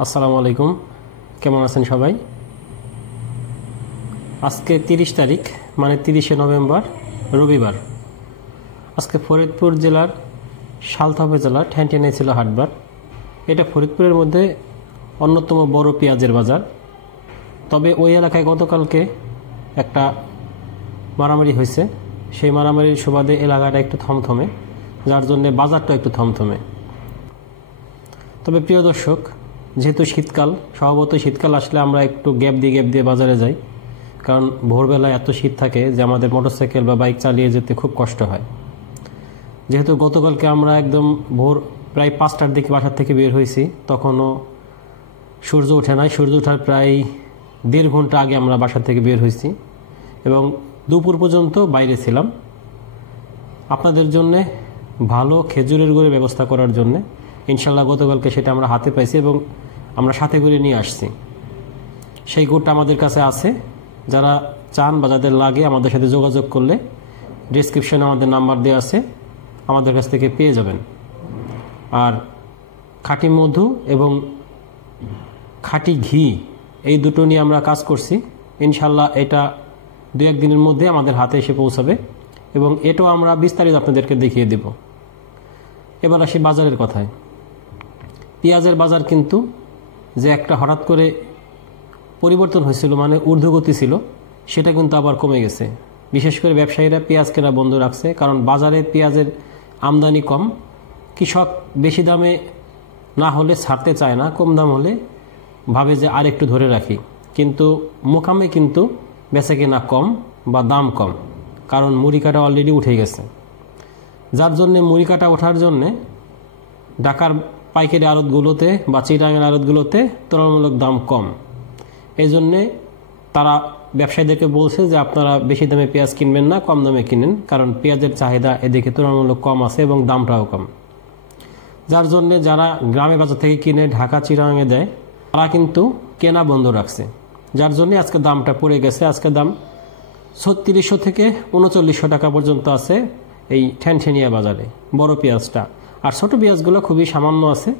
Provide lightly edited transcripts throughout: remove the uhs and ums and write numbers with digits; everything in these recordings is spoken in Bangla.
আসসালামু আলাইকুম, কেমন আছেন সবাই? আজকে 30 তারিখ, মানে 30শে নভেম্বর, রবিবার। আজকে ফরিদপুর জেলার সালথা উপজেলার ঠ্যানটেনে ছিল হাটবার। এটা ফরিদপুরের মধ্যে অন্যতম বড় পেঁয়াজের বাজার। তবে ওই এলাকায় গতকালকে একটা মারামারি হয়েছে। সেই মারামারির সুবাদে এলাকাটা একটু থমথমে, যার জন্য বাজারটা একটু থমথমে। তবে প্রিয় দর্শক, যেহেতু শীতকাল, স্বভাবত শীতকাল আসলে আমরা একটু গ্যাপ দিয়ে বাজারে যাই, কারণ ভোরবেলায় এত শীত থাকে যে আমাদের মোটরসাইকেল বা বাইক চালিয়ে যেতে খুব কষ্ট হয়। যেহেতু গতকালকে আমরা একদম ভোর প্রায় 5টার দিকে বাসার থেকে বের হয়েছি, তখনও সূর্য ওঠে নাই। সূর্য ওঠার প্রায় 1.5 ঘন্টা আগে আমরা বাসার থেকে বের হয়েছি এবং দুপুর পর্যন্ত বাইরে ছিলাম আপনাদের জন্যে ভালো খেজুরের গুড়ের ব্যবস্থা করার জন্যে। ইনশাল্লাহ গতকালকে সেটা আমরা হাতে পাইছি এবং আমরা সাথে করে নিয়ে আসছি। সেই গুড়টা আমাদের কাছে আছে। যারা চান বা যাদের লাগে আমাদের সাথে যোগাযোগ করলে ডেসক্রিপশনে আমাদের নাম্বার দেওয়া আছে, আমাদের কাছ থেকে পেয়ে যাবেন। আর খাঁটি মধু এবং খাঁটি ঘি, এই দুটো নিয়ে আমরা কাজ করছি। ইনশাল্লাহ এটা 2-1 দিনের মধ্যে আমাদের হাতে এসে পৌঁছাবে এবং এটাও আমরা বিস্তারিত আপনাদেরকে দেখিয়ে দেব। এবার আসি বাজারের কথায়। পেঁয়াজের বাজার কিন্তু যে একটা হঠাৎ করে পরিবর্তন হয়েছিল, মানে ঊর্ধ্বগতি ছিল, সেটা কিন্তু আবার কমে গেছে। বিশেষ করে ব্যবসায়ীরা পেঁয়াজ কেনা বন্ধ রাখছে, কারণ বাজারে পেঁয়াজের আমদানি কম। কৃষক বেশি দামে না হলে ছাড়তে চায় না, কম দাম হলে ভাবে যে আর একটু ধরে রাখি। কিন্তু মোকামে কিন্তু বেচা কেনা কম বা দাম কম, কারণ মুড়ি কাটা অলরেডি উঠে গেছে। যার জন্যে মুড়ি কাটা ওঠার জন্যে ঢাকার পাইকারি আড়তগুলোতে বা চিটাগাংয়ের আড়তগুলোতে তুলনামূলক দাম কম। এই জন্যে তারা ব্যবসায়ীদেরকে বলছে যে আপনারা বেশি দামে পেঁয়াজ কিনবেন না, কম দামে কিনেন, কারণ পেঁয়াজের চাহিদা এদিকে তুলনামূলক কম আছে এবং দামটাও কম। যার জন্যে যারা গ্রামে বাজার থেকে কিনে ঢাকা চিটাগাংয়ে দেয়, তারা কিন্তু কেনা বন্ধ রাখছে। যার জন্যে আজকে দামটা পড়ে গেছে। আজকে দাম 3600 থেকে 3900 টাকা পর্যন্ত আছে এই ঠ্যানঠেনিয়া বাজারে বড় পেঁয়াজটা। আর ছোট পেঁয়াজগুলো খুবই সামান্য আছে,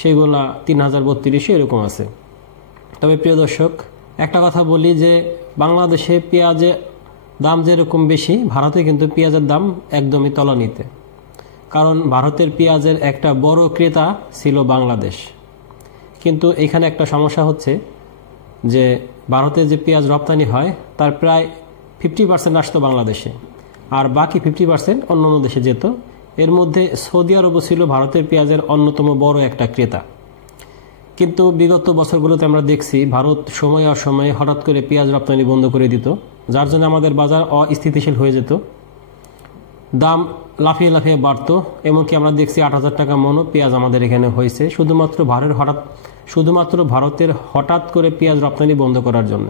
সেগুলা 3000-3200 এরকম আছে। তবে প্রিয় দর্শক, একটা কথা বলি যে বাংলাদেশে পেঁয়াজের দাম যেরকম বেশি, ভারতে কিন্তু পেঁয়াজের দাম একদমই তলানিতে। কারণ ভারতের পেঁয়াজের একটা বড় ক্রেতা ছিল বাংলাদেশ। কিন্তু এখানে একটা সমস্যা হচ্ছে যে ভারতে যে পেঁয়াজ রপ্তানি হয় তার প্রায় 50% আসতো বাংলাদেশে, আর বাকি 50% অন্য অন্য দেশে যেত। এর মধ্যে সৌদি আরবও ছিল ভারতের পেঁয়াজের অন্যতম বড় একটা ক্রেতা। কিন্তু বিগত বছরগুলোতে আমরা দেখছি ভারত সময়ে অসময়ে হঠাৎ করে পেঁয়াজ রপ্তানি বন্ধ করে দিত, যার জন্য আমাদের বাজার অস্থিতিশীল হয়ে যেত, দাম লাফিয়ে বাড়তো। এমনকি আমরা দেখছি 8000 টাকা মনও পেঁয়াজ আমাদের এখানে হয়েছে, শুধুমাত্র ভারতের হঠাৎ করে পেঁয়াজ রপ্তানি বন্ধ করার জন্য।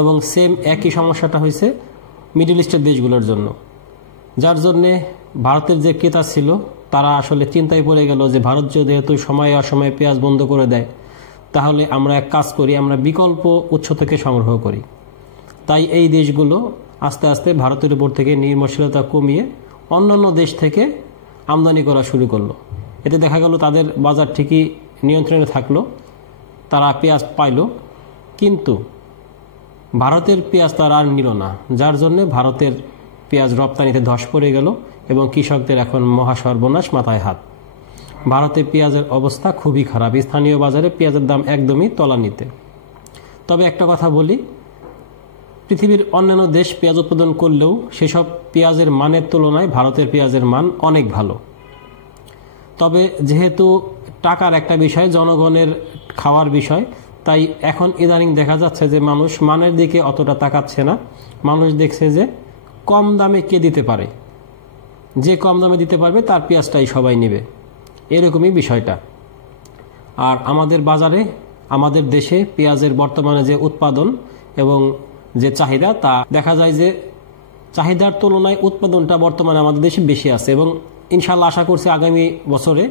এবং সেম একই সমস্যাটা হয়েছে মিডল ইস্টের দেশগুলোর জন্য। যার জন্যে ভারতের যে ক্রেতা ছিল তারা আসলে চিন্তায় পড়ে গেল যে ভারত যেহেতু সময়ে অসময়ে পেঁয়াজ বন্ধ করে দেয়, তাহলে আমরা এক কাজ করি, আমরা বিকল্প উৎস থেকে সংগ্রহ করি। তাই এই দেশগুলো আস্তে আস্তে ভারতের উপর থেকে নির্ভরশীলতা কমিয়ে অন্যান্য দেশ থেকে আমদানি করা শুরু করলো। এতে দেখা গেল তাদের বাজার ঠিকই নিয়ন্ত্রণে থাকলো, তারা পেঁয়াজ পাইল, কিন্তু ভারতের পেঁয়াজ তারা আর নিল না। যার জন্যে ভারতের পেঁয়াজ রপ্তানিতে ধস পড়ে গেল এবং কৃষকদের এখন মহা সর্বনাশ, মাথায় হাত। ভারতে পেঁয়াজের অবস্থা খুবই খারাপ। স্থানীয় বাজারে পেঁয়াজের দাম একদমই তলানিতে। তবে একটা কথা বলি, পৃথিবীর অন্যান্য দেশ পেঁয়াজ উৎপাদন করলেও সেসব পেঁয়াজের মানের তুলনায় ভারতের পেঁয়াজের মান অনেক ভালো। তবে যেহেতু টাকার একটা বিষয়, জনগণের খাওয়ার বিষয়, তাই এখন ইদানিং দেখা যাচ্ছে যে মানুষ মানের দিকে অতটা তাকাচ্ছে না। মানুষ দেখছে যে কম দামে কে দিতে পারে, যে কম দামে দিতে পারবে তার পেঁয়াজটাই সবাই নেবে, এরকমই বিষয়টা। আর আমাদের বাজারে, আমাদের দেশে পেঁয়াজের বর্তমানে যে উৎপাদন এবং যে চাহিদা, তা দেখা যায় যে চাহিদার তুলনায় উৎপাদনটা বর্তমানে আমাদের দেশে বেশি আছে। এবং ইনশাল্লাহ আশা করছি আগামী বছরে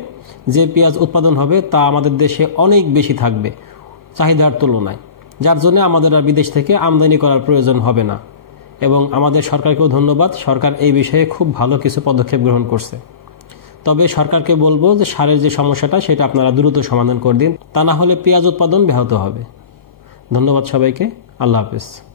যে পেঁয়াজ উৎপাদন হবে তা আমাদের দেশে অনেক বেশি থাকবে চাহিদার তুলনায়। যার জন্য আমাদের আর বিদেশ থেকে আমদানি করার প্রয়োজন হবে না। এবং আমাদের সরকারকেও ধন্যবাদ, সরকার এই বিষয়ে খুব ভালো কিছু পদক্ষেপ গ্রহণ করছে। তবে সরকারকে বলবো যে সারের যে সমস্যাটা সেটা আপনারা দ্রুত সমাধান করে দিন, তা না হলে পেঁয়াজ উৎপাদন ব্যাহত হবে। ধন্যবাদ সবাইকে। আল্লাহ হাফেজ।